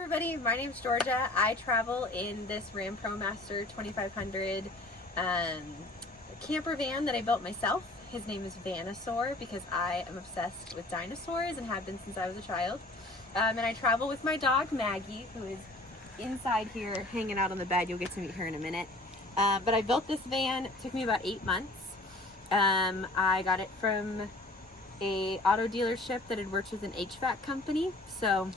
everybody, my name's Georgia. I travel in this Ram ProMaster 2500 camper van that I built myself. His name is Vanosaur because I am obsessed with dinosaurs and have been since I was a child. And I travel with my dog Maggie, who is inside here hanging out on the bed. You'll get to meet her in a minute. But I built this van. It took me about 8 months. I got it from a auto dealership that had worked with an HVAC company. So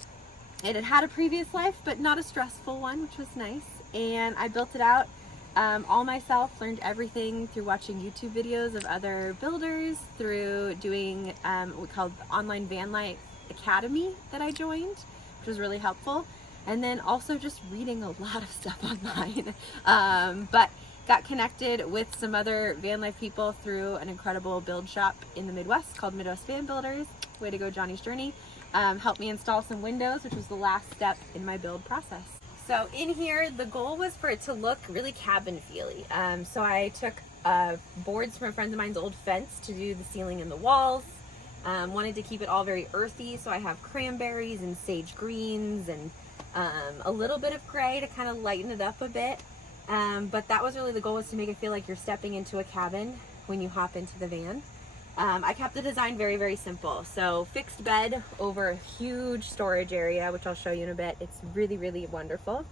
it had had a previous life, but not a stressful one, which was nice. And I built it out all myself, learned everything through watching YouTube videos of other builders, through doing what we called the online van life academy that I joined, which was really helpful. And then also just reading a lot of stuff online. But got connected with some other van life people through an incredible build shop in the Midwest called Midwest Van Builders. Way to go, Johnny's Journey. Helped me install some windows, which was the last step in my build process. So in here, the goal was for it to look really cabin feely. So I took boards from a friend of mine's old fence to do the ceiling and the walls. Wanted to keep it all very earthy, so I have cranberries and sage greens and a little bit of gray to kind of lighten it up a bit. But that was really the goal, was to make it feel like you're stepping into a cabin when you hop into the van. I kept the design very, very simple. So fixed bed over a huge storage area, which I'll show you in a bit. It's really, really wonderful.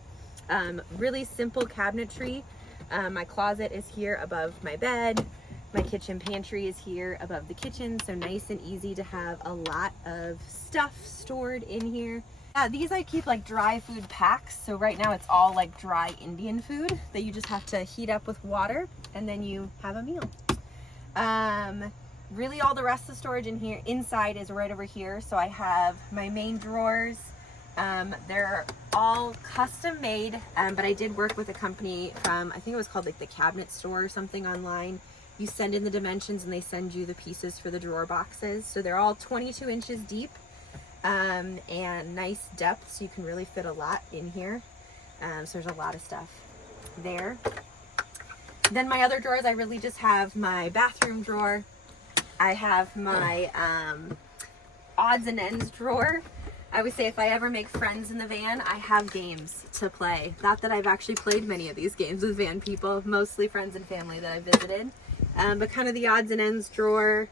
Really simple cabinetry. My closet is here above my bed. My kitchen pantry is here above the kitchen. So nice and easy to have a lot of stuff stored in here. These I keep like dry food packs. So right now it's all like dry Indian food that you just have to heat up with water and then you have a meal. Really all the rest of the storage in here inside is right over here. So I have my main drawers. They're all custom made, but I did work with a company from, I think it was called like the Cabinet Store or something online. You send in the dimensions and they send you the pieces for the drawer boxes. So they're all 22 inches deep and nice depth, so you can really fit a lot in here. So there's a lot of stuff there. Then my other drawers, I really just have my bathroom drawer. I have my odds and ends drawer. I always say if I ever make friends in the van, I have games to play. Not that I've actually played many of these games with van people, mostly friends and family that I visited. But kind of the odds and ends drawer,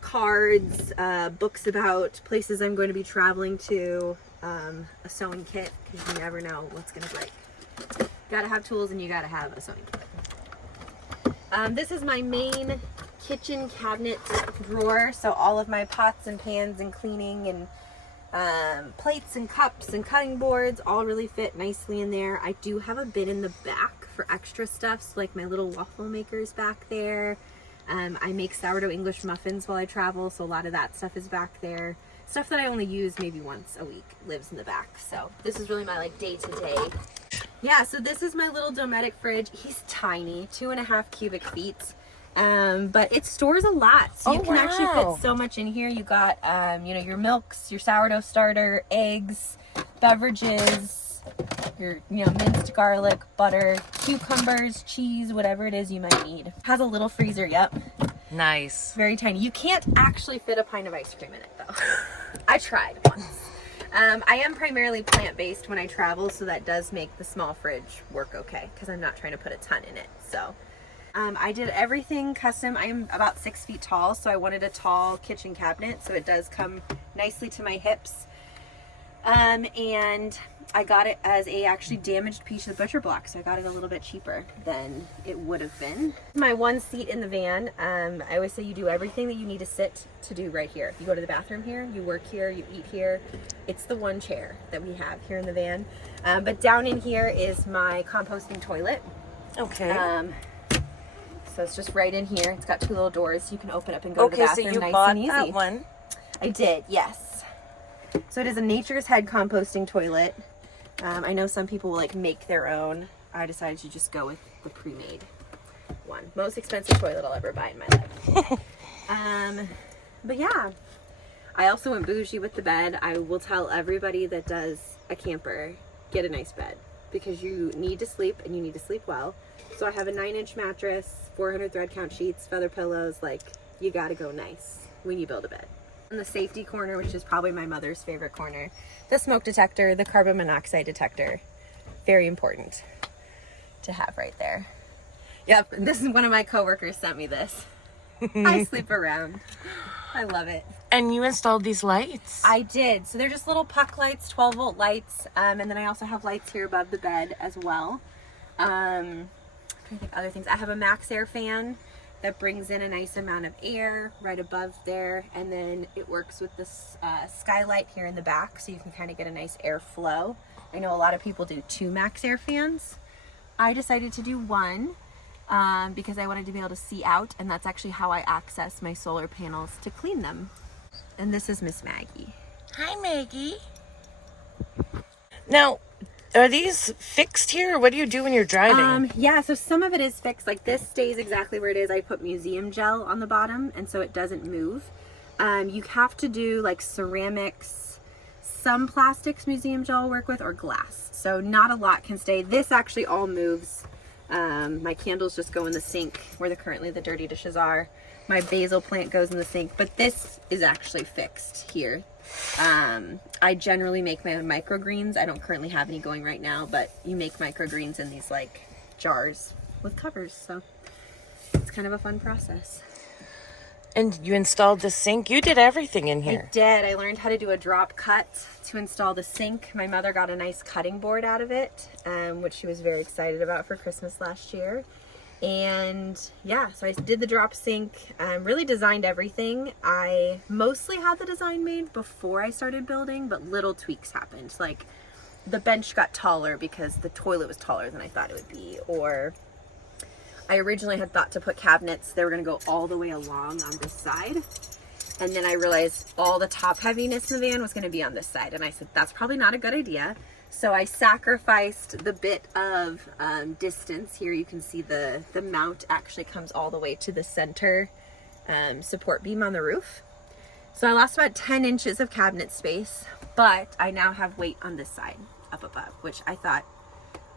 cards, books about places I'm going to be traveling to, a sewing kit, because you never know what's going to break. Gotta have tools and you gotta have a sewing kit. This is my main kitchen cabinet drawer, so all of my pots and pans and cleaning and plates and cups and cutting boards all really fit nicely in there. I do have a bin in the back for extra stuff, so like my little waffle maker's back there. I make sourdough English muffins while I travel, so a lot of that stuff is back there. Stuff that I only use maybe once a week lives in the back. So this is really my like day-to-day. Yeah, so this is my little Dometic fridge. He's tiny, 2.5 cubic feet. But it stores a lot, so you can actually fit so much in here. You got, you know, your milks, your sourdough starter, eggs, beverages, your, you know, minced garlic, butter, cucumbers, cheese, whatever it is you might need. Has a little freezer, yep. Nice. Very tiny. You can't actually fit a pint of ice cream in it, though. I tried once. I am primarily plant-based when I travel, so that does make the small fridge work okay, because I'm not trying to put a ton in it, so. I did everything custom. I am about 6 feet tall, so I wanted a tall kitchen cabinet, so it does come nicely to my hips. And I got it as a actually damaged piece of butcher block, so I got it a little bit cheaper than it would have been. My one seat in the van, I always say you do everything that you need to sit to do right here. You go to the bathroom here, you work here, you eat here. It's the one chair that we have here in the van. But down in here is my composting toilet. Okay. So it's just right in here. It's got 2 little doors. You can open up and go to the bathroom so you nice bought and easy. that one. I did, yes. So it is a Nature's Head composting toilet. I know some people will like make their own. I decided to just go with the pre-made one. Most expensive toilet I'll ever buy in my life. But yeah, I also went bougie with the bed. I will tell everybody that does a camper, get a nice bed, because you need to sleep and you need to sleep well. So I have a 9-inch mattress, 400 thread count sheets, feather pillows. Like, you gotta go nice when you build a bed. In the safety corner, which is probably my mother's favorite corner, the smoke detector, the carbon monoxide detector. Very important to have right there. Yep, this is one of my coworkers sent me this. I sleep around. I love it. And you installed these lights? I did. So they're just little puck lights, 12-volt lights, and then I also have lights here above the bed as well. I'm trying to think other things. I have a Max Air fan that brings in a nice amount of air right above there, and then it works with this skylight here in the back, so you can kind of get a nice airflow. I know a lot of people do 2 Max Air fans. I decided to do 1 because I wanted to be able to see out, and that's actually how I access my solar panels to clean them. And this is Miss Maggie. Hi, Maggie. Now, are these fixed here, or what do you do when you're driving? Yeah, so some of it is fixed. Like this stays exactly where it is. I put museum gel on the bottom, and so it doesn't move. You have to do like ceramics, some plastics museum gel will work with, or glass. So not a lot can stay. This actually all moves. My candles just go in the sink where currently the dirty dishes are. My basil plant goes in the sink, but this is actually fixed here. I generally make my own microgreens. I don't currently have any going right now, but you make microgreens in these like jars with covers, so it's kind of a fun process. And you installed the sink? You did everything in here. I did. I learned how to do a drop cut to install the sink. My mother got a nice cutting board out of it, which she was very excited about for Christmas last year. And yeah, so I did the drop sink, really designed everything. I mostly had the design made before I started building, but little tweaks happened. Like the bench got taller because the toilet was taller than I thought it would be, or I originally had thought to put cabinets, they were gonna go all the way along on this side. And then I realized all the top heaviness in the van was gonna be on this side. And I said, that's probably not a good idea. So I sacrificed the bit of distance. Here you can see the mount actually comes all the way to the center support beam on the roof. So I lost about 10 inches of cabinet space, but I now have weight on this side up above, which I thought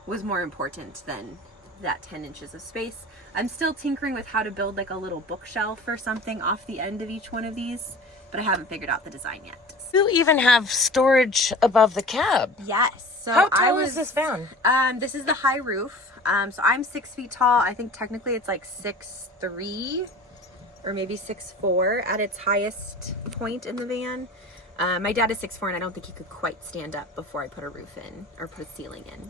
was more important than that 10 inches of space. I'm still tinkering with how to build like a little bookshelf or something off the end of each one of these, but I haven't figured out the design yet. You even have storage above the cab. Yes. So how tall is this van? This is the high roof. So I'm 6 feet tall. I think technically it's like 6'3" or maybe 6'4" at its highest point in the van. My dad is 6'4", and I don't think he could quite stand up before I put a roof in or put a ceiling in.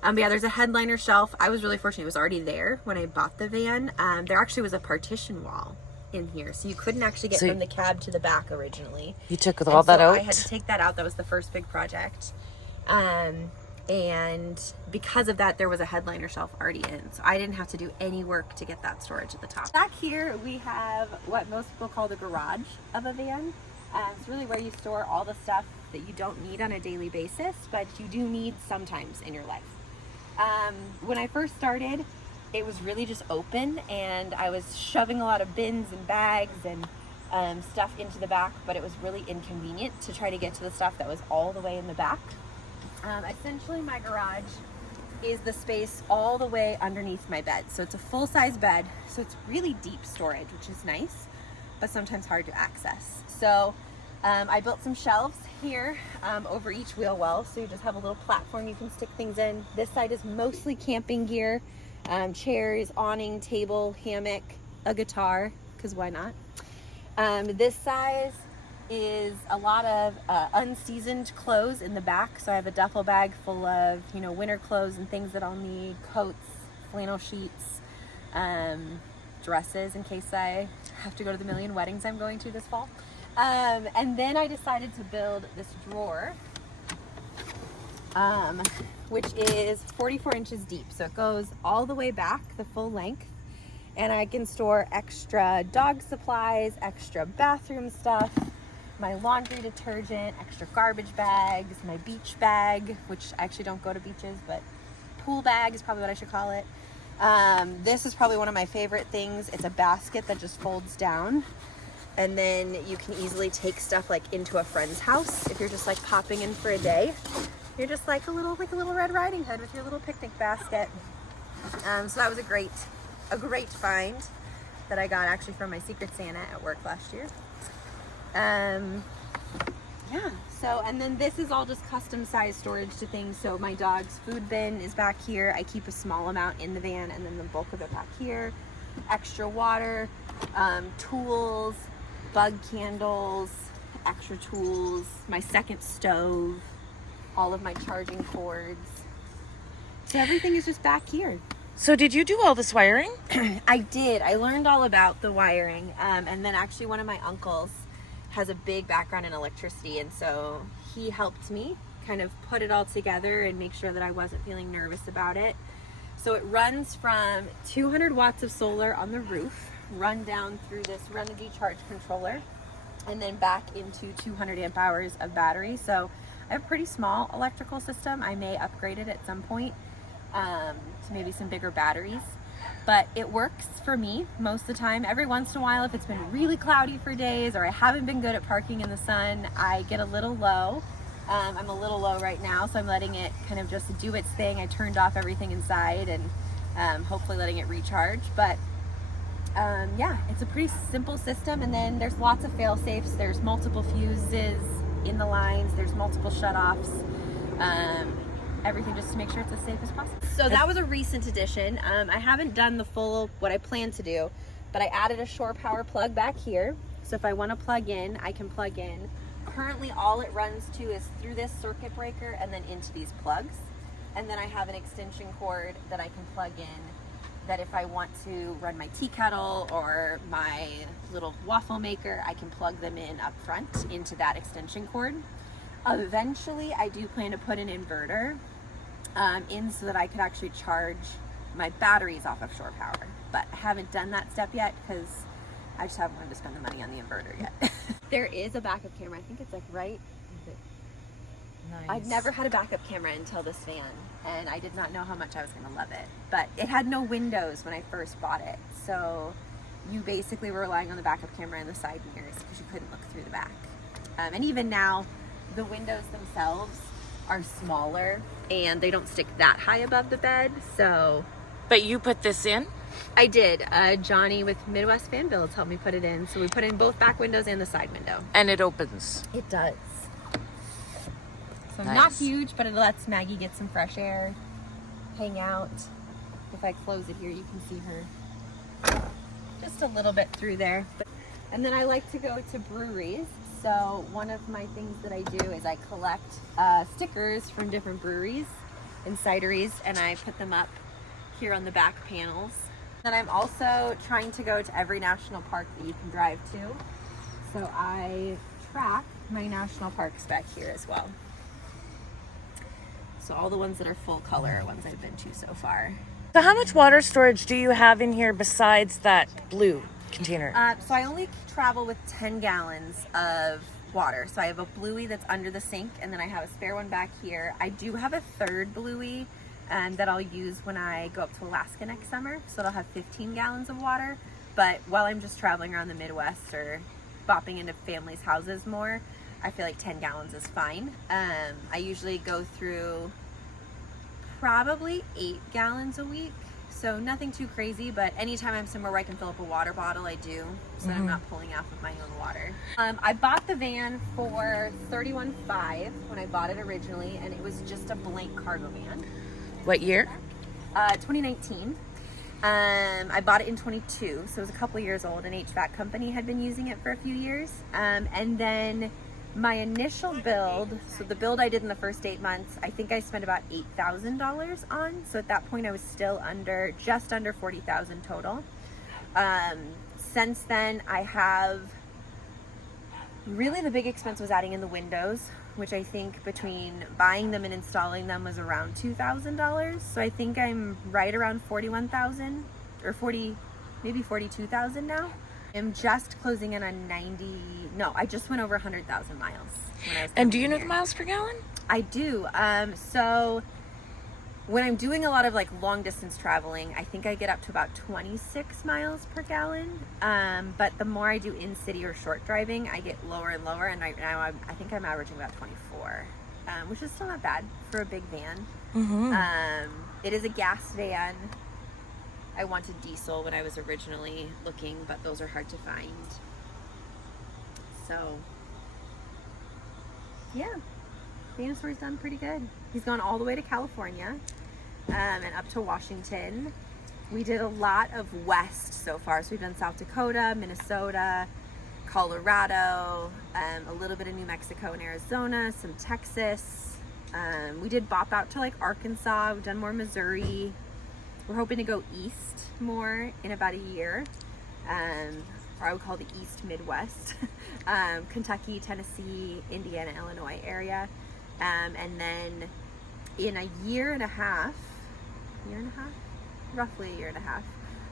But yeah, there's a headliner shelf. I was really fortunate. It was already there when I bought the van. There actually was a partition wall in here, so you couldn't actually get from the cab to the back originally. You took all that out? I had to take that out. That was the first big project. And because of that, there was a headliner shelf already in, so I didn't have to do any work to get that storage at the top. Back here we have what most people call the garage of a van. It's really where you store all the stuff that you don't need on a daily basis, but you do need sometimes in your life. When I first started, it was really just open, and I was shoving a lot of bins and bags and stuff into the back, but it was really inconvenient to try to get to the stuff that was all the way in the back. Essentially my garage is the space all the way underneath my bed. So it's a full-size bed, so it's really deep storage, which is nice, but sometimes hard to access. So I built some shelves here over each wheel well, so you just have a little platform you can stick things in. This side is mostly camping gear, chairs, awning, table, hammock, a guitar, because why not? This size is a lot of unseasoned clothes in the back. So I have a duffel bag full of, you know, winter clothes and things that I'll need, coats, flannel sheets, dresses in case I have to go to the million weddings I'm going to this fall. And then I decided to build this drawer, which is 44 inches deep. So it goes all the way back, the full length. And I can store extra dog supplies, extra bathroom stuff, my laundry detergent, extra garbage bags, my beach bag, which I actually don't go to beaches, but pool bag is probably what I should call it. This is probably one of my favorite things. It's a basket that just folds down, and then you can easily take stuff like into a friend's house if you're just like popping in for a day. You're just like a little Red Riding Hood with your little picnic basket. So that was a great find that I got actually from my Secret Santa at work last year. Yeah, so, and then this is all just custom size storage to things. So my dog's food bin is back here. I keep a small amount in the van and then the bulk of it back here. Extra water, tools, bug candles, extra tools, my second stove, all of my charging cords. So everything is just back here. So did you do all this wiring? I did. I learned all about the wiring. And then actually one of my uncles has a big background in electricity, and so he helped me kind of put it all together and make sure that I wasn't feeling nervous about it. So it runs from 200 watts of solar on the roof, run down through this Renogy charge controller, and then back into 200 amp hours of battery. So I have a pretty small electrical system. I may upgrade it at some point to maybe some bigger batteries. But it works for me most of the time. Every once in a while, if it's been really cloudy for days or I haven't been good at parking in the sun, I get a little low. I'm a little low right now, so I'm letting it kind of just do its thing. I turned off everything inside and hopefully letting it recharge. But yeah, it's a pretty simple system. And then there's lots of fail safes. There's multiple fuses in the lines. There's multiple shutoffs. Everything just to make sure it's as safe as possible. So that was a recent addition. I haven't done the full, what I plan to do, but I added a shore power plug back here. So if I want to plug in, I can plug in. Currently all it runs to is through this circuit breaker and then into these plugs. And then I have an extension cord that I can plug in, that if I want to run my tea kettle or my little waffle maker, I can plug them in up front into that extension cord. Eventually, I do plan to put an inverter in so that I could actually charge my batteries off of shore power. But I haven't done that step yet because I just haven't wanted to spend the money on the inverter yet. There is a backup camera. I think it's like right. Nice. I've never had a backup camera until this van, and I did not know how much I was going to love it. But it had no windows when I first bought it, so you basically were relying on the backup camera and the side mirrors because you couldn't look through the back. And even now, the windows themselves are smaller and they don't stick that high above the bed. So, But you put this in? I did. Johnny with Midwest Fan Builds helped me put it in. So we put in both back windows and the side window. And it opens. It does. So Nice. not huge, but it lets Maggie get some fresh air, hang out. If I close it here, you can see her just a little bit through there. And then I like to go to breweries. So one of my things that I do is I collect stickers from different breweries and cideries, and I put them up here on the back panels. Then I'm also trying to go to every national park that you can drive to. So I track my national parks back here as well. So all the ones that are full color are ones I've been to so far. So how much water storage do you have in here besides that blue container? So I only travel with 10 gallons of water. So I have a bluey that's under the sink, and then I have a spare one back here. I do have a third bluey that I'll use when I go up to Alaska next summer. So it'll have 15 gallons of water. But while I'm just traveling around the Midwest or bopping into families' houses more, I feel like 10 gallons is fine. I usually go through probably 8 gallons a week. So nothing too crazy, but anytime I'm somewhere where I can fill up a water bottle, I do, so that I'm not pulling off of my own water. I bought the van for $31,500 when I bought it originally, and it was just a blank cargo van. What year? 2019. I bought it in 22, so it was a couple years old. An HVAC company had been using it for a few years. And then my initial build, so the build I did in the first 8 months, I think I spent about $8,000 on. So at that point I was still just under $40,000 total. Since then I have, really the big expense was adding in the windows, which I think between buying them and installing them was around $2,000. So I think I'm right around $41,000 or maybe $42,000 now. I'm just closing in on I just went over 100,000 miles. And do you know the miles per gallon? I do. So when I'm doing a lot of like long distance traveling, I think I get up to about 26 miles per gallon. But the more I do in city or short driving, I get lower and lower. And right now I think I'm averaging about 24, which is still not bad for a big van. Mm-hmm. It is a gas van. I wanted diesel when I was originally looking, but those are hard to find. So yeah, Vanosaur's done pretty good. He's gone all the way to California and up to Washington. We did a lot of west so far. So we've done South Dakota, Minnesota, Colorado, a little bit of New Mexico and Arizona, some Texas. We did bop out to like Arkansas. We've done more Missouri. We're hoping to go east more in about a year, or I would call the East Midwest, Kentucky, Tennessee, Indiana, Illinois area. And then in a year and a half, roughly a year and a half,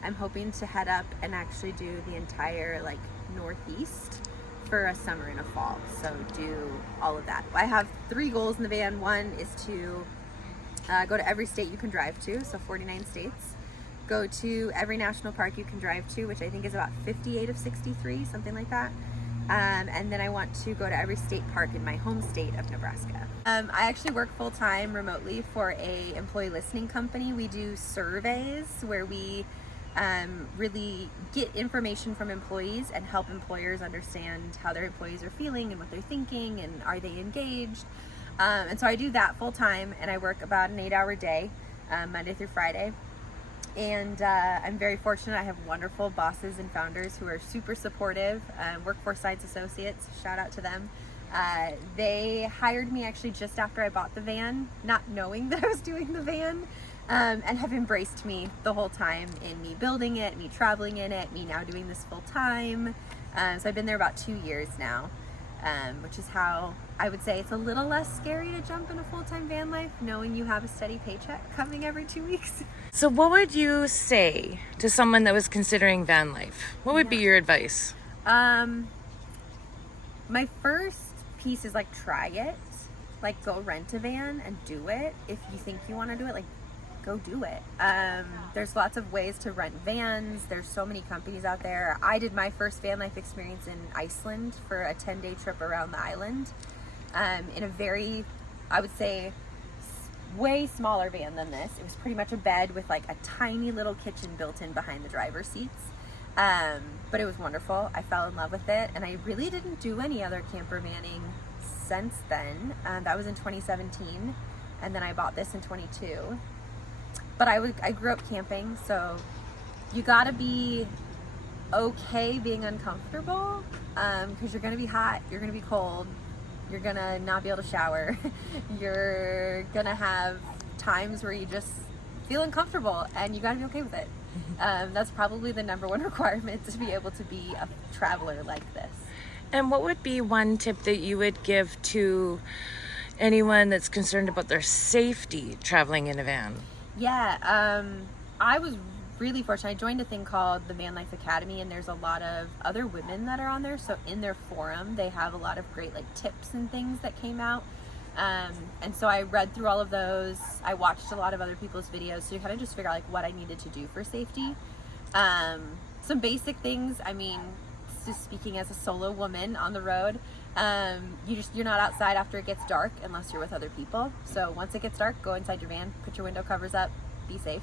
I'm hoping to head up and actually do the entire like Northeast for a summer and a fall. So do all of that. I have 3 goals in the van. One is to go to every state you can drive to, so 49 states. Go to every national park you can drive to, which I think is about 58 of 63, something like that. And then I want to go to every state park in my home state of Nebraska. I actually work full-time remotely for a employee listening company. We do surveys where we really get information from employees and help employers understand how their employees are feeling and what they're thinking and are they engaged. And so I do that full-time, and I work about an 8-hour day, Monday through Friday. And I'm very fortunate. I have wonderful bosses and founders who are super supportive. Workforce Sites Associates, shout out to them. They hired me actually just after I bought the van, not knowing that I was doing the van, and have embraced me the whole time in me building it, me traveling in it, me now doing this full time. So I've been there about 2 years now, which is how I would say it's a little less scary to jump in a full-time van life, knowing you have a steady paycheck coming every 2 weeks. So what would you say to someone that was considering van life? What would be your advice? My first piece is like try it. Like go rent a van and do it. If you think you want to do it, like go do it. There's lots of ways to rent vans. There's so many companies out there. I did my first van life experience in Iceland for a 10-day trip around the island in a very, I would say, way smaller van than this. It was pretty much a bed with like a tiny little kitchen built in behind the driver's seats. But it was wonderful. I fell in love with it, and I really didn't do any other camper vanning since then. That was in 2017, and then I bought this in 22. But I grew up camping, so you gotta be okay being uncomfortable, because you're gonna be hot, you're gonna be cold, you're gonna not be able to shower, you're gonna have times where you just feel uncomfortable, and you gotta be okay with it. That's probably the number one requirement to be able to be a traveler like this. And what would be one tip that you would give to anyone that's concerned about their safety traveling in a van? Yeah, I was really fortunate. I joined a thing called the Van Life Academy, and there's a lot of other women that are on there. So in their forum, they have a lot of great like tips and things that came out. And so I read through all of those. I watched a lot of other people's videos to kind of just figure out like what I needed to do for safety. Some basic things. I mean, just speaking as a solo woman on the road, you're not outside after it gets dark unless you're with other people. So once it gets dark, go inside your van, put your window covers up, be safe.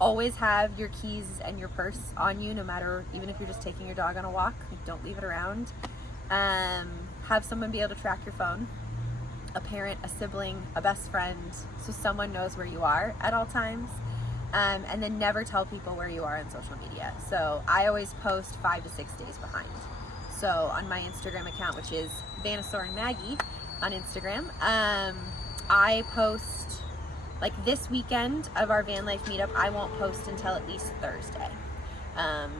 Always have your keys and your purse on you, no matter, even if you're just taking your dog on a walk, don't leave it around. Have someone be able to track your phone, a parent, a sibling, a best friend, so someone knows where you are at all times. And then never tell people where you are on social media. So I always post 5 to 6 days behind. So on my Instagram account, which is Vanosaur and Maggie on Instagram, I post, like this weekend of our van life meetup, I won't post until at least Thursday.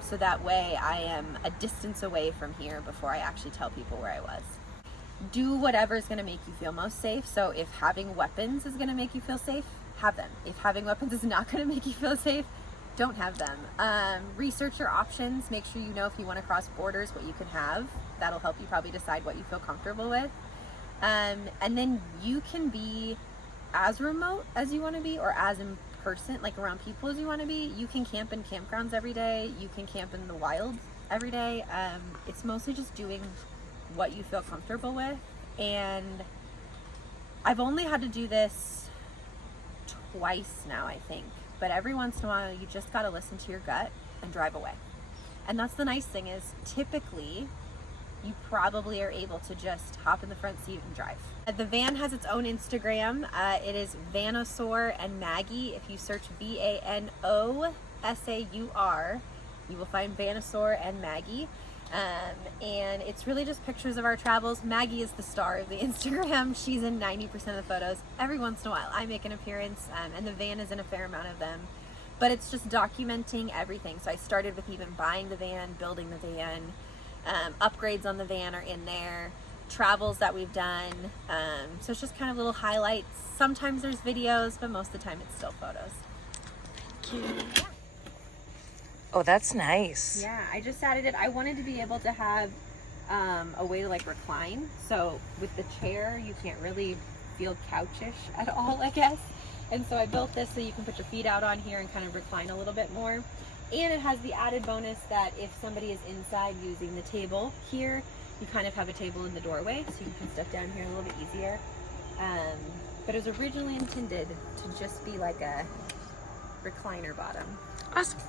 So that way I am a distance away from here before I actually tell people where I was. Do whatever is going to make you feel most safe. So if having weapons is going to make you feel safe, have them. If having weapons is not going to make you feel safe, don't have them. Research your options. Make sure you know if you want to cross borders, what you can have. That'll help you probably decide what you feel comfortable with. And then you can be as remote as you want to be, or as in person, like around people as you want to be. You can camp in campgrounds every day. You can camp in the wild every day. It's mostly just doing what you feel comfortable with. And I've only had to do this twice now, I think. But every once in a while, you just got to listen to your gut and drive away. And that's the nice thing is, typically, you probably are able to just hop in the front seat and drive. The van has its own Instagram. It is Vanosaur and Maggie. If you search Vanosaur, you will find Vanosaur and Maggie. And it's really just pictures of our travels. Maggie is the star of the Instagram. She's in 90% of the photos. Every once in a while I make an appearance, and the van is in a fair amount of them. But it's just documenting everything. So I started with even buying the van, building the van, upgrades on the van are in there, travels that we've done. So it's just kind of little highlights. Sometimes there's videos, but most of the time it's still photos. Thank you. Oh, that's nice. Yeah, I just added it. I wanted to be able to have a way to like recline. So with the chair, you can't really feel couchish at all, I guess. And so I built this so you can put your feet out on here and kind of recline a little bit more. And it has the added bonus that if somebody is inside using the table here, you kind of have a table in the doorway, so you can step down here a little bit easier. But it was originally intended to just be like a recliner bottom. Awesome.